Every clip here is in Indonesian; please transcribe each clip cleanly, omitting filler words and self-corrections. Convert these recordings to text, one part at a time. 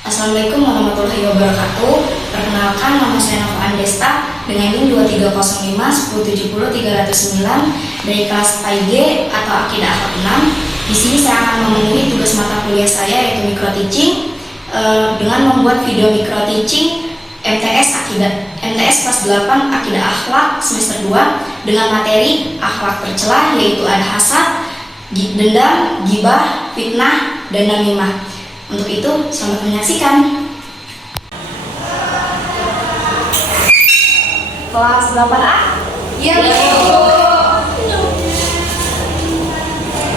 Assalamualaikum warahmatullahi wabarakatuh. Perkenalkan, nama saya Nova Andesta dengan NIM 2305 1070 309 dari kelas PAIG atau Akidah Akhlak 6. Di sini saya akan memenuhi tugas mata kuliah saya yaitu micro teaching dengan membuat video micro teaching MTS kelas 8 Akidah Akhlak semester 2 dengan materi akhlak tercela yaitu ada hasad, dendam, gibah, fitnah, dan namimah. Untuk itu, selamat menyaksikan. Kelas 8A? Iya, Bu.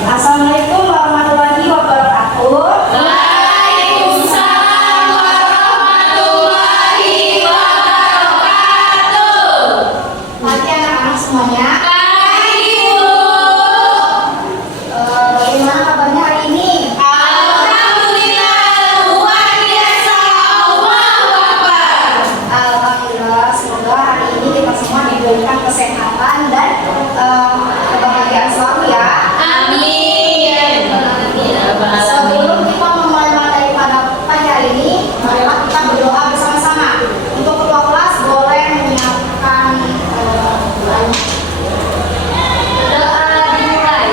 Assalamualaikum warahmatullahi wabarakatuh. Waalaikumsalam warahmatullahi wabarakatuh. Pagi anak-anak semuanya. Pagi, Bu. Bagaimana kabarnya hari ini? Alhamdulillah, luar biasa. Allahu Akbar. Alhamdulillah, semoga hari ini kita semua diberikan kesehatan dan kebahagiaan selalu ya. Amin. Sebelum kita memulai materi pada pagi hari ini, marilah kita berdoa bersama-sama. Untuk ketua kelas boleh menyiapkan Doa dimulai.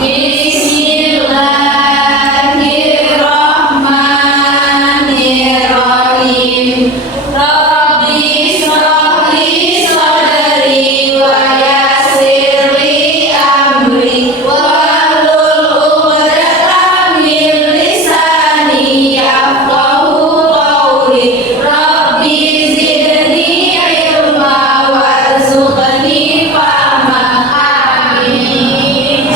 Bismillahirrahmanirrahim. Rabbi shrah li sadri wa yassir li amri wahlul 'uqdatam min lisani yafqahu qawli. Rabbi zidni ilma warzuqni fahma. Amin.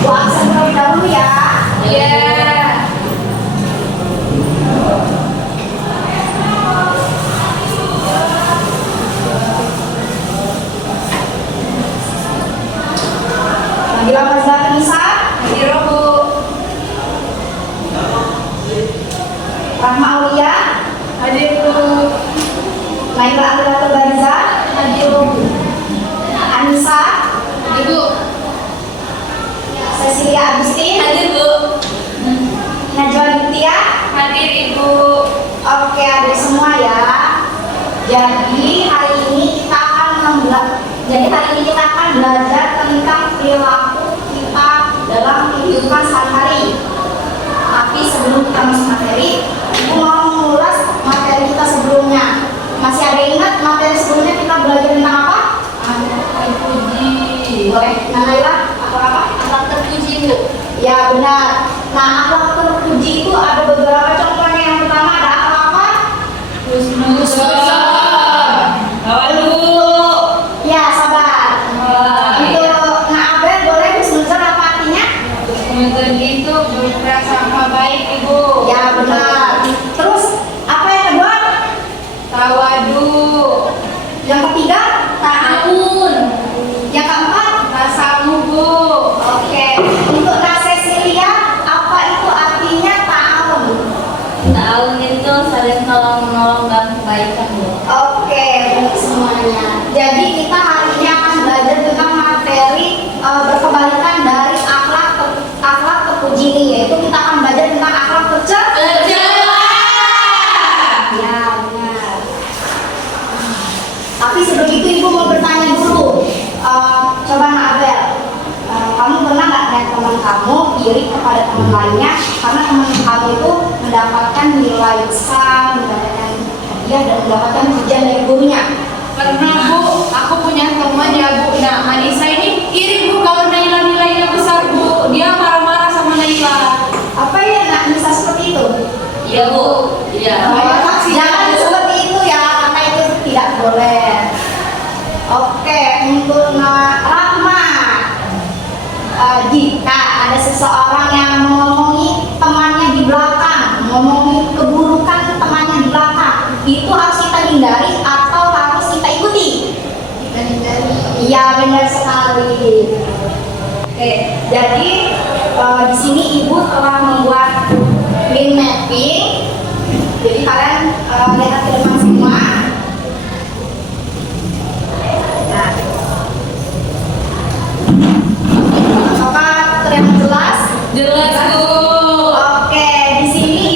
Bu absen terlebih dahulu ya. Ya. Nabila Fazla Nisa, Hadir, Bu. Rahma Aulia, Hadir, Bu. Naila Abdul Bariza, Hadir, Bu. Anissa, Ibu. Cecilia Agustin, Hadir, Bu. Najwa Ditya. Hadir, Ibu. Oke, adik semua ya. Jadi hari ini kita akan belajar tentang perilaku kita dalam kehidupan sehari-hari. Tapi sebelum kita masuk materi, Ibu mau mengulas materi kita sebelumnya. Masih ada ingat materi sebelumnya kita belajar tentang apa? Terpuji. Boleh, Naila? Apa? Akhlak terpuji, Bu. Ya benar. Nah, akhlak terpuji itu ada beberapa contohnya. Yang pertama ada akhlak apa? Ya, sabar. Untuk Abel boleh disebutkan apa artinya? itu berprasangka baik, Ibu. Ya benar. Terus apa yang kedua? Tawadu. Yang ketiga? Ta'awun. Yang keempat? Tasamu, Bu. Oke. Untuk Cecilia, apa itu artinya ta'awun? Ta'awun itu saling tolong-menolong dalam kebaikan, Bu. Oke, untuk semuanya. Jadi kita hari ini akan belajar tentang materi berkebalikan dari akhlak terpuji ini, yaitu kita akan belajar tentang akhlak tercela. Tercela. Ya benar. Tapi sebelum itu Ibu mau bertanya dulu. Coba Abel, kamu pernah nggak lihat teman kamu iri kepada teman lainnya karena teman kamu itu mendapatkan nilai besar, mendapatkan hadiah dan mendapatkan pujian dari gurunya? Pernah, Bu. Aku punya teman ya, Bu. Nah, Anissa ini iri, Bu, kalau Naila nilainya besar, Bu. Dia marah-marah sama Naila. Apa ya nak bisa seperti itu? Iya, Bu. Iya. Jangan seperti itu ya, karena itu tidak boleh. Oke, untuk Rahma, jika ada seseorang yang mengomongi temannya di belakang, mengomongi keburukan temannya di belakang, itu harus kita hindari atau harus kita ikuti? Kita hindari. Iya, benar sekali. Oke, jadi di sini Ibu telah membuat mind mapping. Jadi kalian lihat ke depan semua. Nah, apakah terlihat jelas? Jelas, Bu. Oke, di sini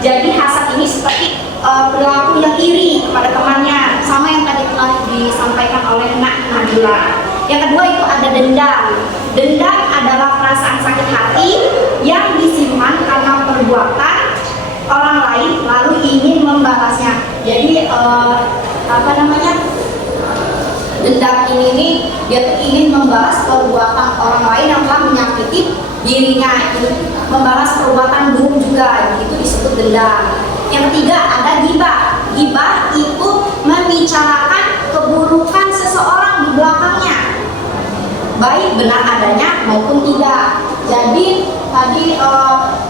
Jadi hasad ini seperti perilaku yang iri kepada temannya, sama yang tadi telah disampaikan oleh Nadila. Yang kedua itu ada dendam. Dendam adalah perasaan sakit hati yang disimpan karena perbuatan orang lain lalu ingin membalasnya. Jadi dendam ini nih, dia tuh ingin membalas perbuatan orang lain yang telah menyakiti dirinya, membalas perbuatan buruk juga, itu disebut dendam. Yang ketiga ada gibah. Gibah itu membicarakan keburukan seseorang di belakangnya, baik benar adanya maupun tidak. Jadi tadi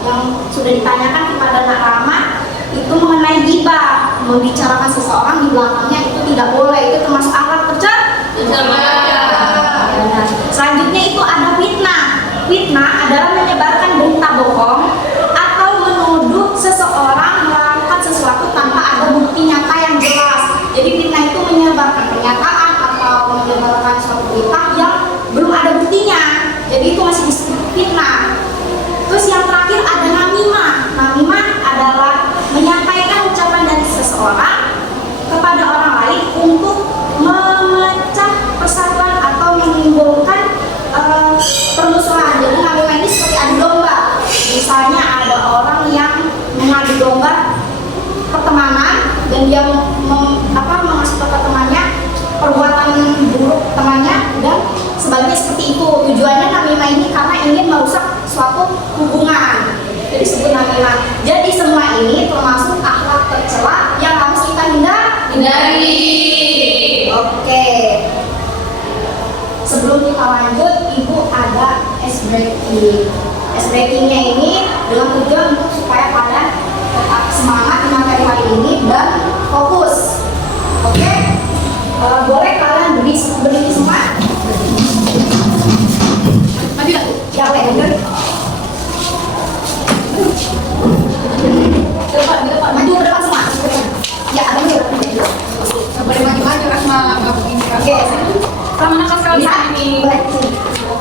yang sudah ditanyakan kepada Nak Rama itu mengenai gibah, membicarakan seseorang di belakangnya itu tidak boleh, itu termasuk akhlak tercela. Selanjutnya itu ada fitnah. Fitnah adalah menyebarkan berita bohong atau menuduh seseorang melakukan sesuatu tanpa ada bukti nyata yang jelas. Jadi fitnah itu menyebarkan pernyataan atau menyebarkan suatu berita yang belum ada buktinya. Jadi itu masih disebut fitnah. Terus yang terakhir ada namimah. Namimah adalah menyampaikan ucapan dari seseorang kepada orang lain untuk memecah persatuan atau menimbulkan permusuhan. Jadi namimah ini seperti adu domba. Misalnya ada orang yang mengadu domba pertemanan dan dia mengasih ke temannya perbuatan buruk temannya dan sebagainya seperti itu. Tujuannya namimah ini karena ingin merusak suatu hubungan. Jadi disebut namimah. Jadi semua ini termasuk akhlak tercela yang harus kita hindari. Oke. Sebelum kita lanjut, Ibu ada ice breaking. Ice breakingnya ini dengan tujuan untuk supaya kalian tetap semangat di materi hari ini dan fokus. Oke? Boleh kalian berdiri semua? Maju ya? Ya, boleh. Maju ke depan semua. Ya, ada maju. Boleh maju-maju Rasma. Oke. Sama nakal sekali ini. Boleh.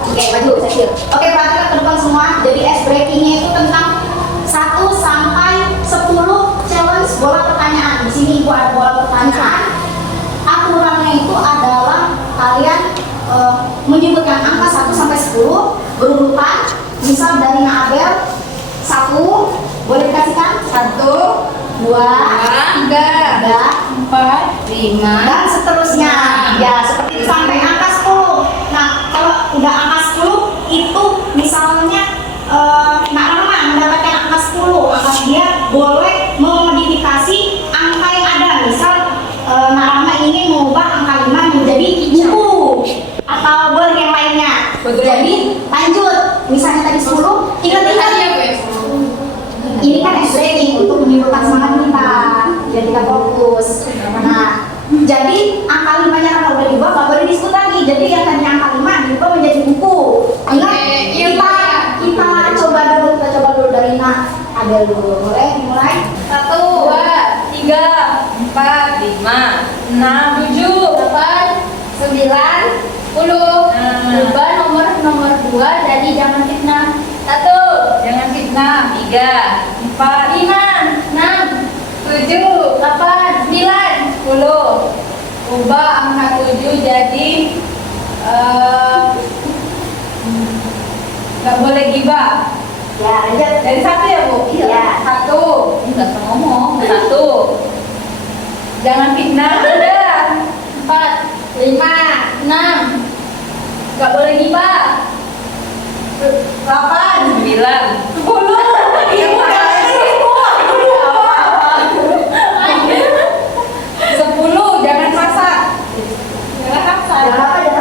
Oke, maju, saya. Oke, perhatikan ke depan semua. Jadi ice breakingnya itu tentang 1 sampai 10 challenge bola pertanyaan. Di sini Ibu ada bola pertanyaan. Aturannya itu adalah kalian menyebutkan angka 1 sampai 10 berurutan. Misal dari Naabel 1, boleh dikasihkan 1, 2, 3, 4, 5 dan seterusnya. Ya, seperti itu sampai angka 10. Nah, kalau udah angka 10 itu misalnya Nak Rama mendapatkan angka 10, maka dia boleh memodifikasi angka yang ada. Misal Nak Rama ingin mengubah angka 5 menjadi buku atau boleh yang lainnya. Jadi lanjut, misalnya tadi 10, ingat-ingat ini kan ice breaking untuk menimbulkan semangat kita, biar kita fokus. Nah, jadi angka 5-nya kalau udah diubah nggak boleh disebut lagi. Jadi yang tadinya angka 5 diubah menjadi buku. Ingat, kita coba dulu dari Naabel dulu. Boleh dimulai? 1, 2, 3, 4, 5, 6, 7, 8, 9, 10. Ubah nomor 2 jadi jangan fitnah. 1, jangan fitnah. 3, 4, 5, 6, 7, 8, 9, 10. Ubah angka 7 jadi nggak boleh gibah. Ya, lanjut. Dari 1 ya Bu? Iya. 1. Nggak usah ngomong. 1. Jangan fitnah. Udah. 4, 5, 6. Nggak boleh gibah. 8, 9, 10. Ibu jangan kasar. Jangan kasar.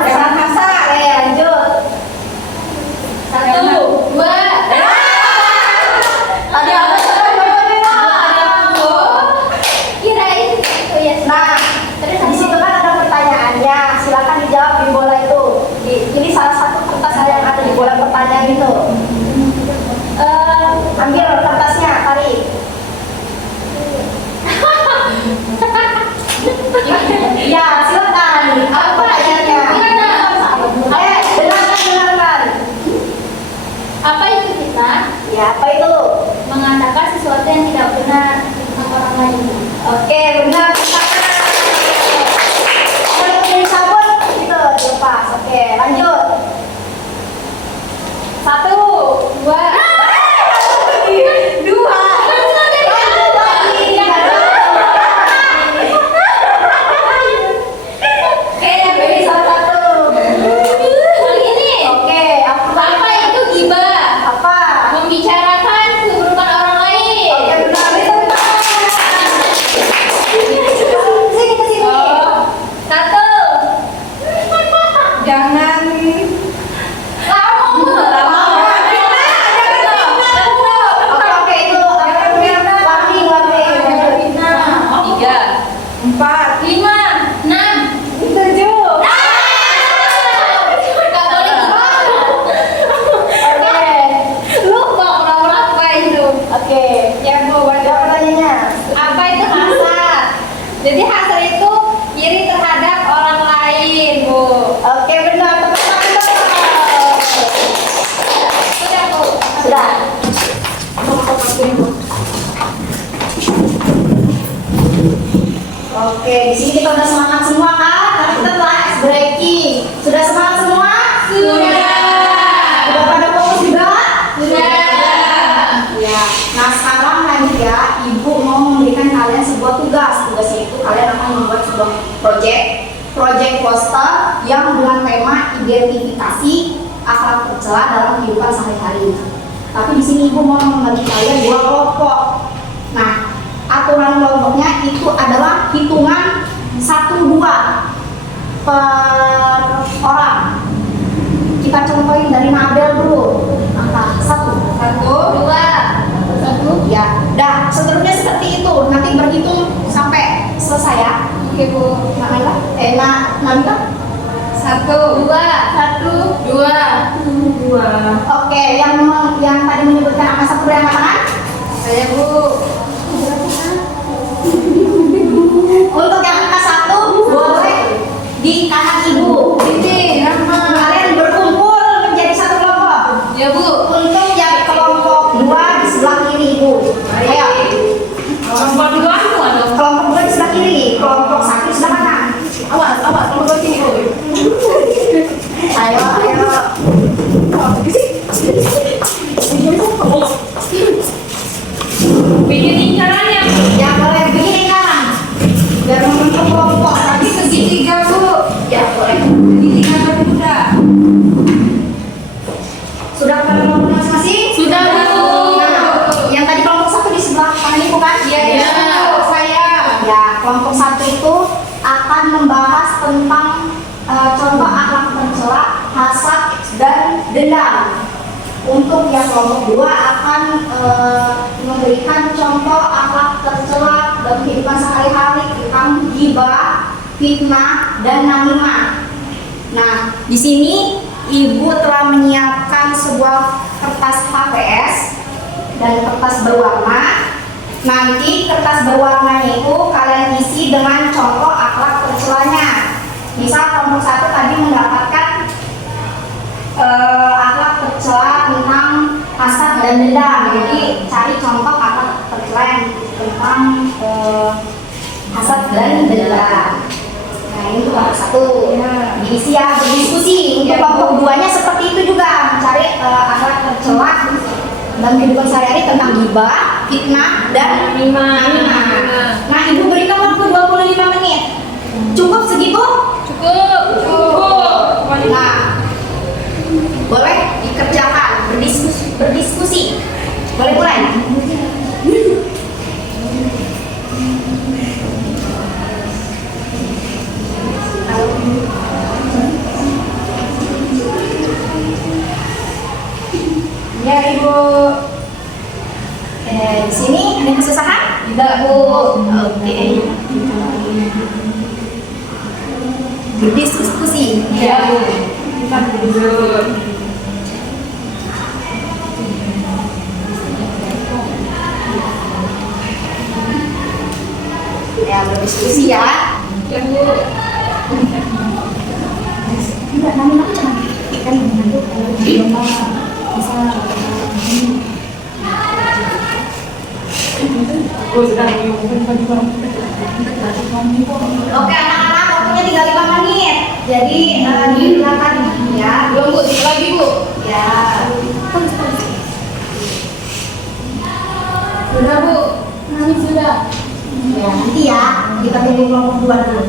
Jangan kasar. Lanjut. 1, 2. Tadi apa? Kirain itu ya. Nah, di situ kan ada pertanyaannya. Silakan dijawab di bola itu. Ini salah satu kertas yang ada di bola pertanyaan itu. Ambil kertasnya, tarik. Ya, silakan. Apa pertanyaannya? Ayo, dengarkan. Apa itu fitnah? Ya, apa itu? mengatakan sesuatu yang tidak benar tentang orang lain. Oke, benar. Kalau dari sabun itu dilepas. Oke, lanjut. 1, 2. Jadi hasad itu iri terhadap orang lain, Bu. Oke, benar. Sudah, Bu. Sudah. Oke, di sini kita udah semangat semua kan? Karena kita telah ice breaking. Sudah semangat semua? Sudah. Udah pada fokus juga? Sudah. Ya. Nah, sekarang lanjut ya. Ibu mau memberikan kalian sebuah tugas. Tugasnya itu kalian akan membuat sebuah project poster yang dengan tema identifikasi akhlak tercela dalam kehidupan sehari-hari. Tapi di sini ibu mau membagi kalian 2 kelompok. Nah, aturan kelompoknya itu adalah hitungan 1-2 per orang. Kita contohin dari Mabel dulu. Angka 1, 1, 2. ya. Dah, seterusnya seperti itu. Nanti berhitung sampai selesai ya. Oke, Bu. Nabila? Nabila? 1, 2. Oke, yang tadi menyebutkan angka 1 yang mana? Saya, Bu. Untuk yang angka 1 boleh di kanan ibu. Ini, Rama. Kalian berkumpul menjadi satu kelompok. Ya, Bu. Untuk yang kelompok 2 di sebelah kiri ibu. Ayo. Kelompok 2 semua dong. Kelompok 2 di sebelah kiri, kelompok 1 di sebelah kanan. Awas, kelompok 2 sini, Bu. Ayo. Begini caranya, Bu. Yang boleh begini kan? Biar membentuk kelompok. Tapi segitiga, Bu. Ya boleh. Segitiga bermuda. Sudah pada kelompok masing-masing? Sudah, Bu. Nah, yang tadi kelompok 1 di sebelah kanan ibu kan? Iya, saya. Ya, kelompok 1 itu akan membahas tentang contoh akhlak tercela, hasad, dan dendam. Untuk yang kelompok 2 akan memberikan contoh akhlak tercela dalam kehidupan sehari-hari tentang ghibah, fitnah, dan namimah. Nah, di sini ibu telah menyiapkan sebuah kertas HVS dan kertas berwarna. Nanti kertas berwarnanya itu kalian isi dengan contoh akhlak tercelanya. Misal kelompok 1 tadi mendapatkan akhlak tercela tentang hasad dan dendam. Jadi cari contoh akhlak tercela yang tentang hasad dan dendam. Nah, ini untuk kelompok 1. Diisi ya, berdiskusi. Untuk kelompok 2-nya seperti itu juga, mencari akhlak tercela dalam kehidupan sehari-hari tentang ghibah, fitnah, dan namimah. Nah, ibu berikan waktu 25 menit. Cukup segitu? Cukup. Nah, boleh dikerjakan, berdiskusi. Boleh mulai. Ya ibu. Di sini ada kesusahan? Tidak, Bu. Oke. Berdiskusi. Iya, Bu. Kita duduk. Ya, berdiskusi ya. Ya, Bu. Enggak, nanti kan bisa Oke anak-anak, waktunya tinggal 5 menit. Jadi digunakan ya. Belum Bu, lagi Bu. Ya. Sudah Bu, kami sudah. Ya, nanti ya kita tunggu kelompok 2 dulu.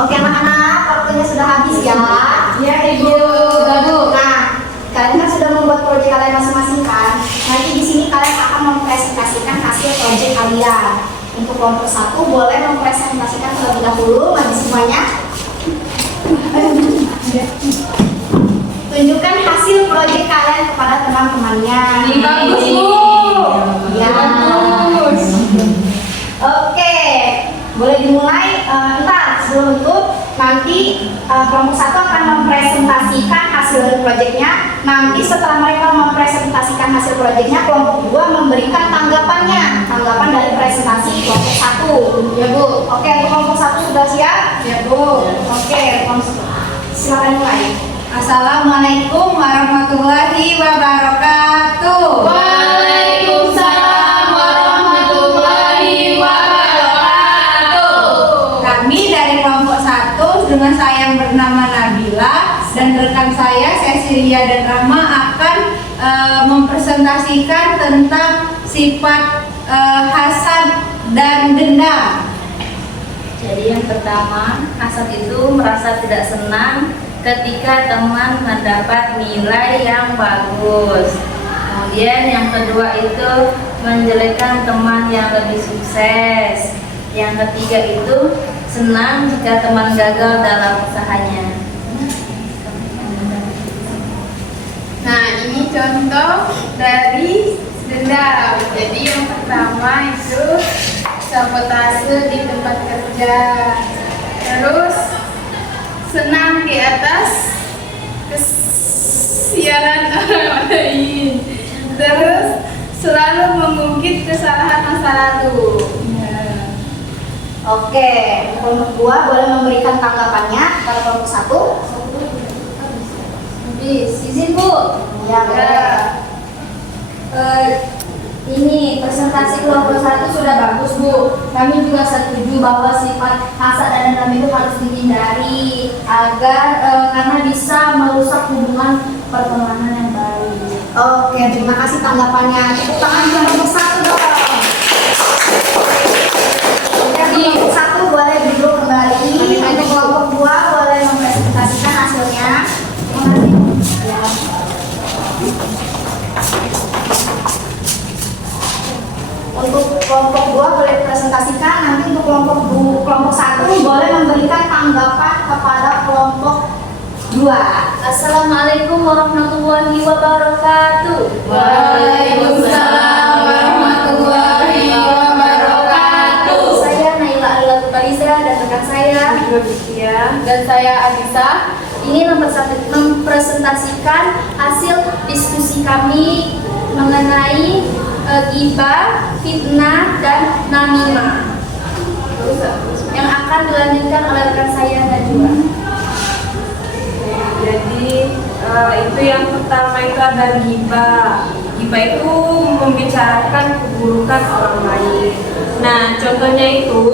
Oke anak-anak, waktunya sudah habis ya. Ya Ibu. Sudah Bu. Nah, kalian kan sudah membuat proyek kalian masing-masing kan? Nanti di sini kalian akan mempresentasikan hasil proyek kalian. Untuk kelompok 1 boleh mempresentasikan terlebih dahulu bagi semuanya. Tunjukkan hasil proyek kalian kepada teman-temannya. Ini bagus Bu. Ya. Bagus. Oke, boleh dimulai. Ntar sebelum itu nanti kelompok 1 akan mempresentasikan hasil dari proyeknya. Nanti setelah mereka mempresentasikan hasil proyeknya, kelompok 2 memberikan tanggapannya, tanggapan dari presentasi kelompok 1. Ya Bu. Oke, untuk kelompok 1 sudah siap? Ya Bu. Oke, silakan mulai. Assalamualaikum warahmatullahi wabarakatuh. Waalaikumsalam warahmatullahi wabarakatuh. Kami dari kelompok 1 dengan saya yang bernama Nabila dan rekan saya Cecilia dan Rahma akan mempresentasikan tentang sifat hasad dan dendam. Jadi yang pertama, hasad itu merasa tidak senang ketika teman mendapat nilai yang bagus. Kemudian yang kedua itu menjelekkan teman yang lebih sukses. Yang ketiga itu senang jika teman gagal dalam usahanya. Nah, ini contoh dari dendam. Jadi yang pertama itu sabotase di tempat kerja. Terus senang di atas kesialan orang lain. Terus selalu mengungkit kesalahan masa lalu. Oke, kelompok 2 boleh memberikan tanggapannya kepada kelompok 1. Habis, izin Bu. Ya, boleh. Ini presentasi kelompok 1 sudah bagus Bu. Kami juga setuju bahwa sifat hasad dan dendam itu harus dihindari agar karena bisa merusak hubungan pertemanan yang baik. Oke, terima kasih tanggapannya. Tepuk tangan untuk kelompok 1 dong. Oke, kelompok 1 boleh duduk kembali. Untuk kelompok 2 boleh mempresentasikan hasilnya. Ya. Untuk kelompok 2 boleh dipresentasikan. Nanti untuk kelompok 1 boleh memberikan tanggapan kepada kelompok 2. Assalamualaikum warahmatullahi wabarakatuh. Waalaikumsalam warahmatullahi wabarakatuh. Saya Naila Alila Tutarisa dan rekan saya Dan saya Adisa. ingin mempresentasikan hasil diskusi kami mengenai ghibah, fitnah, dan namimah yang akan dilanjutkan oleh rekan saya Najwa. Jadi itu yang pertama itu ada ghibah. Ghibah itu membicarakan keburukan orang lain. Nah, contohnya itu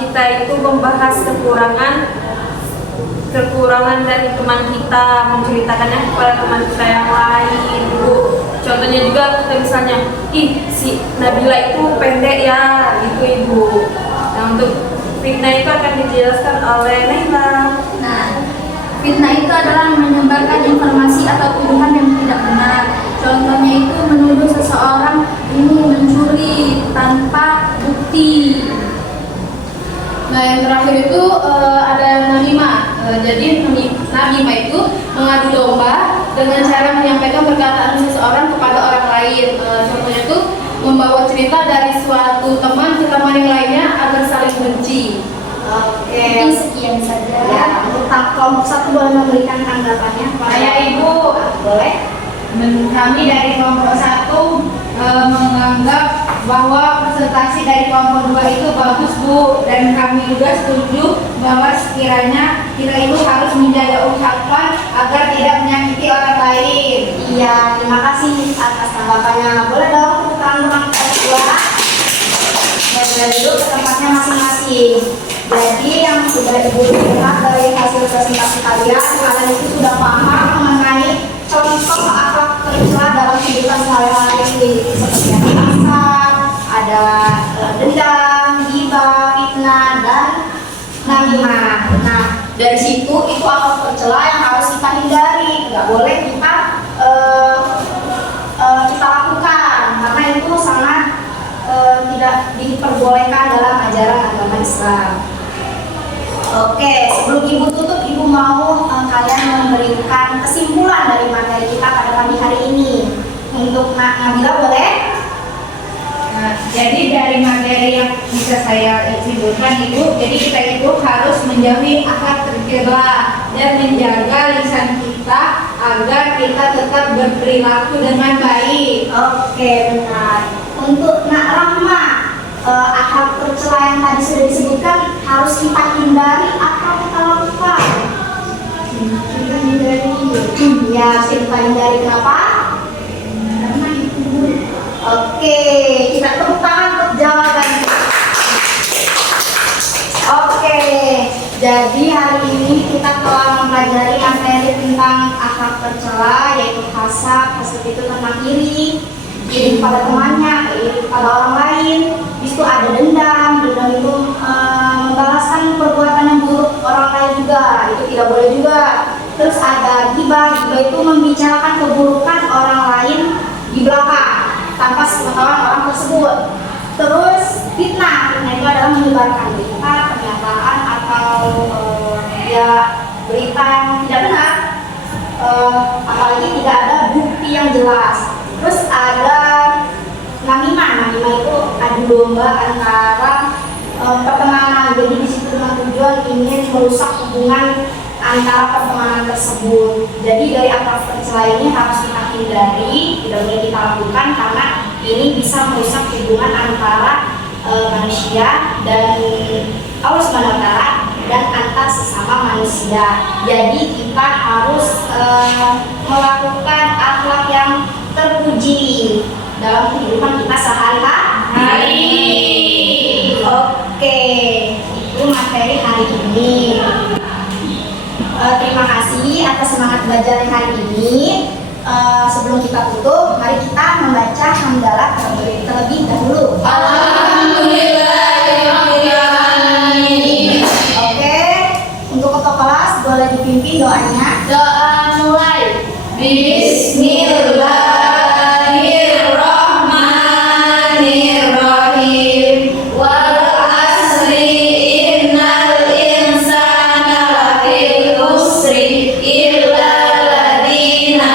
kita itu membahas kekurangan dari teman kita, menceritakannya kepada teman kita yang lain, Bu. Contohnya juga kita misalnya, si Nabila itu pendek ya, gitu Ibu. Nah, untuk fitnah itu akan dijelaskan oleh Naila. Nah, fitnah itu adalah menyebarkan informasi atau tuduhan yang tidak benar. Contohnya itu menuduh seseorang ini mencuri tanpa bukti. Nah, yang terakhir itu ada namimah. Jadi namimah itu mengadu domba dengan cara menyampaikan perkataan seseorang kepada orang lain. Contohnya itu membawa cerita dari suatu teman ke teman yang lainnya agar saling benci. Oke. Mungkin sekian saja. Ya, untuk kelompok 1 boleh memberikan tanggapannya kepada Saya Ibu. boleh. Kami dari kelompok 1 menganggap bahwa presentasi dari kelompok 2 itu bagus Bu, dan kami juga setuju bahwa sekiranya kita itu harus menjaga ucapan agar tidak menyakiti orang lain. Iya, Ya, terima kasih atas tanggapannya. Boleh dong tepuk tangan teman kita berdua. Ya, boleh duduk ke tempatnya masing-masing. Jadi yang sudah Ibu lihat dari hasil presentasi kalian itu sudah paham mengenai contoh akhlak tercela dalam kehidupan sehari-hari seperti yang kasar, ada dendam, ghibah, fitnah, dan namimah. Nah, dari situ itu akhlak tercela yang harus kita hindari, nggak boleh kita lakukan karena itu sangat tidak diperbolehkan dalam ajaran agama Islam. Oke, sebelum Ibu tutup, Ibu mau kalian memberikan kesimpulan dari materi kita pada pagi hari ini. Untuk Nabila boleh? Nah, jadi dari materi yang bisa saya simpulkan Ibu, jadi kita itu harus menjauhi akhlak tercela dan menjaga lisan kita agar kita tetap berperilaku dengan baik. Oke, benar. Untuk Nak Rahma, akhlak tercela yang tadi sudah disebutkan harus kita hindari atau kita lakukan? Kita hindari. Ya, kita hindari kenapa? Karena itu. Oke, kita tepuk tangan untuk jawabannya. Oke, jadi hari ini kita telah mempelajari materi tentang akhlak tercela, yaitu hasad itu tentang iri kepada temannya, iri kepada orang lain. Di situ ada dendam itu membalaskan perbuatan yang buruk orang lain juga, itu tidak boleh juga. Terus ada ghibah itu membicarakan keburukan orang lain di belakang tanpa sepengetahuan orang tersebut. Terus fitnah itu adalah menyebarkan berita, pernyataan atau berita yang tidak benar, apalagi tidak ada bukti yang jelas. Terus ada namimah itu adu domba antara pertemanan, jadi di situ dengan tujuan ingin merusak hubungan antara pertemanan tersebut. Jadi dari akhlak tercela ini harus kita hindari, tidak boleh kita lakukan karena ini bisa merusak hubungan antara manusia dan Allah SWT dan antar sesama manusia. Jadi kita harus melakukan akhlak yang terpuji dalam kehidupan kita sehari-hari. Oke, itu materi hari ini. Terima kasih atas semangat belajar hari ini. Sebelum kita tutup, mari kita membaca hamdalah terlebih dahulu. Alhamdulillahirobbilalamin. Oke, untuk ketua kelas boleh dipimpin doanya. Doa mulai. Bismillahirrahmanirrahim. Wal asri innal insana lafi khusri illa alladziina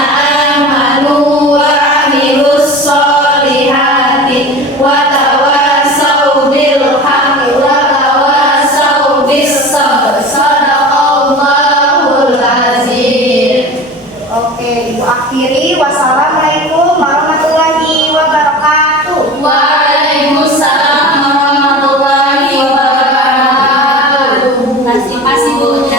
amanu wa 'amilus sholihati wa tawassaw bil haqqi wa tawassaw bis sabr. Shadaqallahul azim. Oke, Ibu akhiri. Wassalamualaikum warahmatullahi wabarakatuh. Waalaikumsalam warahmatullahi wabarakatuh. Terima kasih Bu.